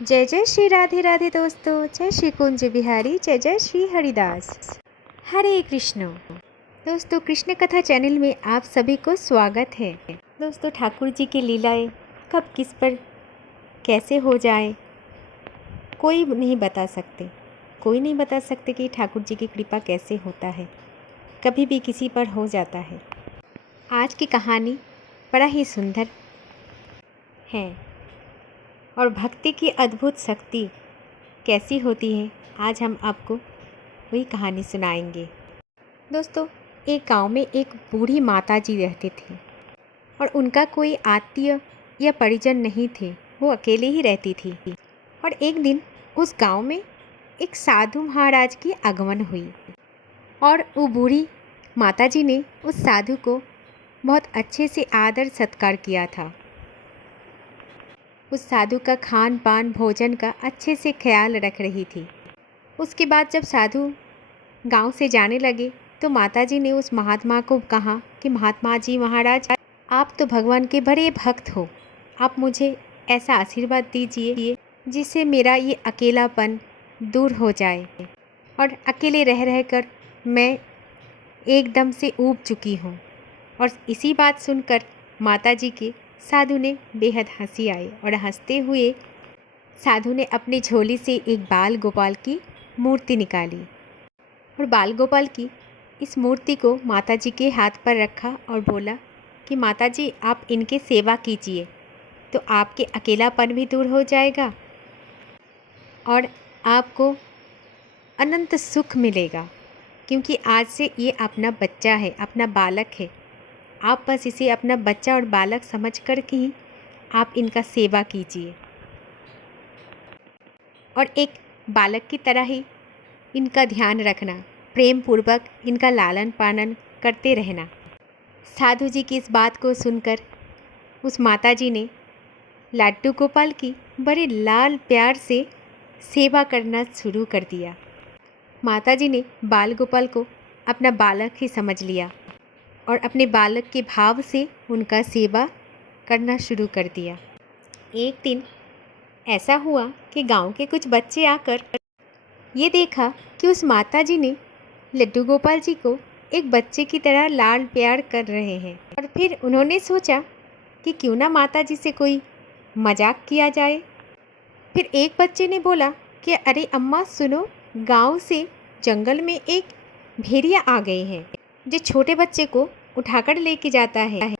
जय जय श्री राधे राधे दोस्तों, जय श्री कुंज बिहारी, जय जय श्री हरिदास। हरे कृष्ण। दोस्तों, कृष्ण कथा चैनल में आप सभी को स्वागत है। दोस्तों, ठाकुर जी की लीलाएं कब किस पर कैसे हो जाए कोई नहीं बता सकते कि ठाकुर जी की कृपा कैसे होता है, कभी भी किसी पर हो जाता है। आज की कहानी बड़ा ही सुंदर है और भक्ति की अद्भुत शक्ति कैसी होती है, आज हम आपको वही कहानी सुनाएंगे। दोस्तों, एक गांव में एक बूढ़ी माता जी रहते थे और उनका कोई आत्मीय या परिजन नहीं थे, वो अकेले ही रहती थी। और एक दिन उस गांव में एक साधु महाराज की आगमन हुई और वो बूढ़ी माता जी ने उस साधु को बहुत अच्छे से आदर सत्कार किया था। उस साधु का खान पान भोजन का अच्छे से ख्याल रख रही थी। उसके बाद जब साधु गांव से जाने लगे तो माताजी ने उस महात्मा को कहा कि महात्मा जी महाराज, आप तो भगवान के बड़े भक्त हो, आप मुझे ऐसा आशीर्वाद दीजिए जिससे मेरा ये अकेलापन दूर हो जाए और अकेले रह रहकर मैं एकदम से ऊब चुकी हूँ। और इसी बात सुनकर माताजी के साधु ने बेहद हंसी आई और हंसते हुए साधु ने अपनी झोली से एक बाल गोपाल की मूर्ति निकाली और बाल गोपाल की इस मूर्ति को माताजी के हाथ पर रखा और बोला कि माताजी, आप इनकी सेवा कीजिए तो आपके अकेलापन भी दूर हो जाएगा और आपको अनंत सुख मिलेगा, क्योंकि आज से ये अपना बच्चा है, अपना बालक है। आप बस इसे अपना बच्चा और बालक समझ कर के ही आप इनका सेवा कीजिए और एक बालक की तरह ही इनका ध्यान रखना, प्रेम पूर्वक इनका लालन पालन करते रहना। साधु जी की इस बात को सुनकर उस माताजी ने लाड्डू गोपाल की बड़े लाल प्यार से सेवा करना शुरू कर दिया। माताजी ने बाल गोपाल को अपना बालक ही समझ लिया और अपने बालक के भाव से उनका सेवा करना शुरू कर दिया। एक दिन ऐसा हुआ कि गांव के कुछ बच्चे आकर ये देखा कि उस माताजी ने लड्डू गोपाल जी को एक बच्चे की तरह लाड प्यार कर रहे हैं और फिर उन्होंने सोचा कि क्यों ना माताजी से कोई मजाक किया जाए। फिर एक बच्चे ने बोला कि अरे अम्मा सुनो, गांव से जंगल में एक भेड़िया आ गए हैं जो छोटे बच्चे को उठाकर लेके जाता है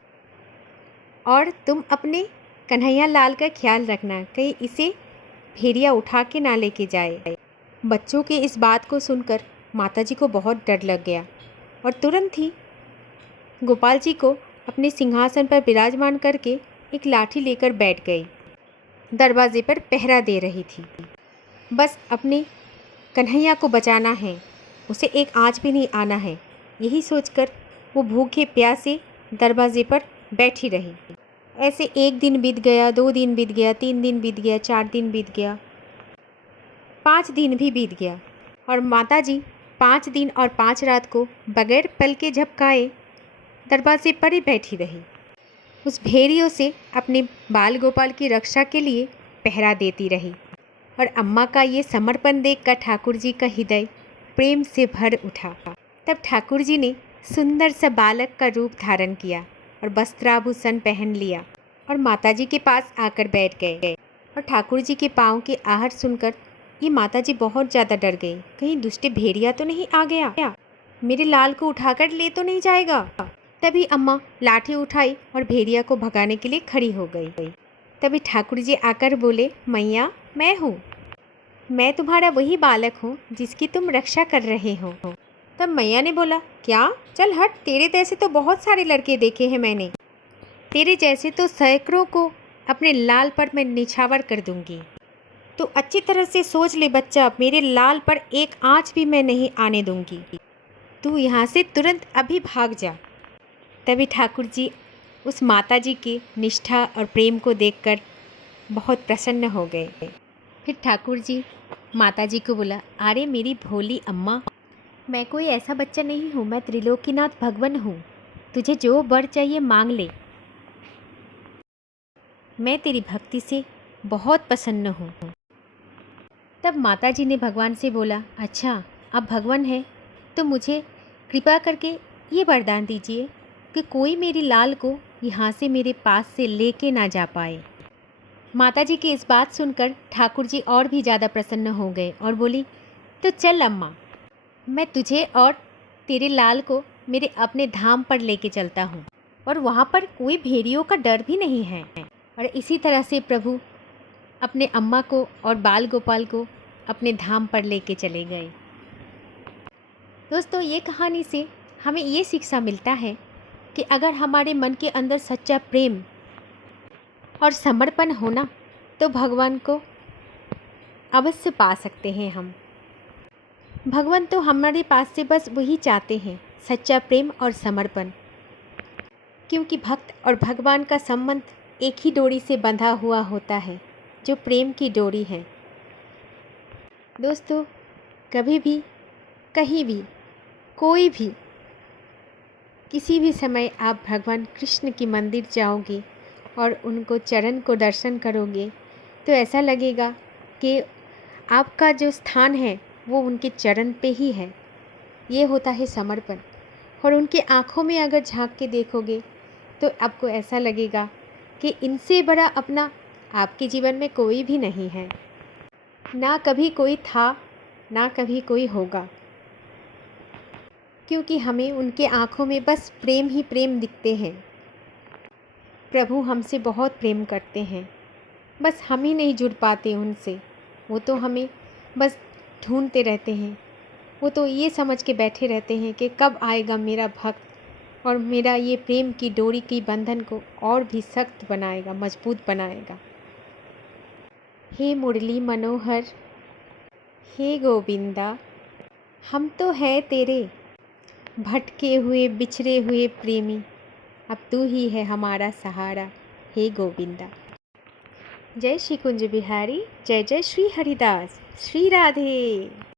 और तुम अपने कन्हैया लाल का ख्याल रखना, कहीं इसे भेड़िया उठा के ना लेके जाए। बच्चों की इस बात को सुनकर माताजी को बहुत डर लग गया और तुरंत ही गोपाल जी को अपने सिंहासन पर विराजमान करके एक लाठी लेकर बैठ गई। दरवाजे पर पहरा दे रही थी। बस अपने कन्हैया को बचाना है, उसे एक आँच भी नहीं आना है, यही सोचकर वो भूखे प्यासे दरवाजे पर बैठी रही। ऐसे एक दिन बीत गया, 2 दिन बीत गया, 3 दिन बीत गया, 4 दिन बीत गया, 5 दिन भी बीत गया और माताजी 5 दिन और 5 रात को बगैर पल के झपकाए दरवाजे पर ही बैठी रही। उस भेड़ियों से अपने बाल गोपाल की रक्षा के लिए पहरा देती रही और अम्मा का ये समर्पण देखकर ठाकुर जी का हृदय प्रेम से भर उठा। तब ठाकुर जी ने सुंदर सा बालक का रूप धारण किया और वस्त्राभूषण पहन लिया और माताजी के पास आकर बैठ गए। और ठाकुर जी के पाँव की आहट सुनकर ये माताजी बहुत ज़्यादा डर गई, कहीं दुष्ट भेड़िया तो नहीं आ गया, मेरे लाल को उठाकर ले तो नहीं जाएगा। तभी अम्मा लाठी उठाई और भेड़िया को भगाने के लिए खड़ी हो गई। तभी ठाकुर जी आकर बोले, मैया मैं हूँ, मैं तुम्हारा वही बालक हूँ जिसकी तुम रक्षा कर रहे हो। तब मैया ने बोला, क्या, चल हट, तेरे जैसे तो बहुत सारे लड़के देखे हैं मैंने, तेरे जैसे तो सैकड़ों को अपने लाल पर मैं निछावर कर दूंगी। तो अच्छी तरह से सोच ले बच्चा, मेरे लाल पर एक आँच भी मैं नहीं आने दूंगी, तू यहाँ से तुरंत अभी भाग जा। तभी ठाकुर जी उस माताजी की निष्ठा और प्रेम को देखकर बहुत प्रसन्न हो गए। फिर ठाकुर जी माताजी को बोला, अरे मेरी भोली अम्मा, मैं कोई ऐसा बच्चा नहीं हूँ, मैं त्रिलोकीनाथ भगवान हूँ, तुझे जो वर चाहिए मांग ले, मैं तेरी भक्ति से बहुत प्रसन्न हूँ। तब माताजी ने भगवान से बोला, अच्छा आप भगवान हैं तो मुझे कृपा करके ये वरदान दीजिए कि कोई मेरी लाल को यहाँ से मेरे पास से लेके ना जा पाए। माताजी की इस बात सुनकर ठाकुर जी और भी ज़्यादा प्रसन्न हो गए और बोली, तो चल अम्मा, मैं तुझे और तेरे लाल को मेरे अपने धाम पर लेके चलता हूँ और वहाँ पर कोई भेड़ियों का डर भी नहीं है। और इसी तरह से प्रभु अपने अम्मा को और बाल गोपाल को अपने धाम पर लेके चले गए। दोस्तों, ये कहानी से हमें ये शिक्षा मिलता है कि अगर हमारे मन के अंदर सच्चा प्रेम और समर्पण होना तो भगवान को अवश्य पा सकते हैं हम। भगवान तो हमारे पास से बस वही चाहते हैं, सच्चा प्रेम और समर्पण, क्योंकि भक्त और भगवान का संबंध एक ही डोरी से बंधा हुआ होता है, जो प्रेम की डोरी है। दोस्तों, कभी भी कहीं भी कोई भी किसी भी समय आप भगवान कृष्ण की मंदिर जाओगे और उनको चरण को दर्शन करोगे तो ऐसा लगेगा कि आपका जो स्थान है वो उनके चरण पे ही है। ये होता है समर्पण। और उनके आँखों में अगर झांक के देखोगे तो आपको ऐसा लगेगा कि इनसे बड़ा अपना आपके जीवन में कोई भी नहीं है, ना कभी कोई था, ना कभी कोई होगा, क्योंकि हमें उनके आँखों में बस प्रेम ही प्रेम दिखते हैं। प्रभु हमसे बहुत प्रेम करते हैं, बस हम ही नहीं जुड़ पाते उनसे। वो तो हमें बस ढूंढते रहते हैं। वो तो ये समझ के बैठे रहते हैं कि कब आएगा मेरा भक्त और मेरा ये प्रेम की डोरी की बंधन को और भी सख्त बनाएगा, मजबूत बनाएगा। हे मुरली मनोहर, हे गोविंदा, हम तो है तेरे भटके हुए बिछड़े हुए प्रेमी, अब तू ही है हमारा सहारा, हे गोविंदा। जय श्री कुंज बिहारी, जय जय श्री हरिदास, श्री राधे।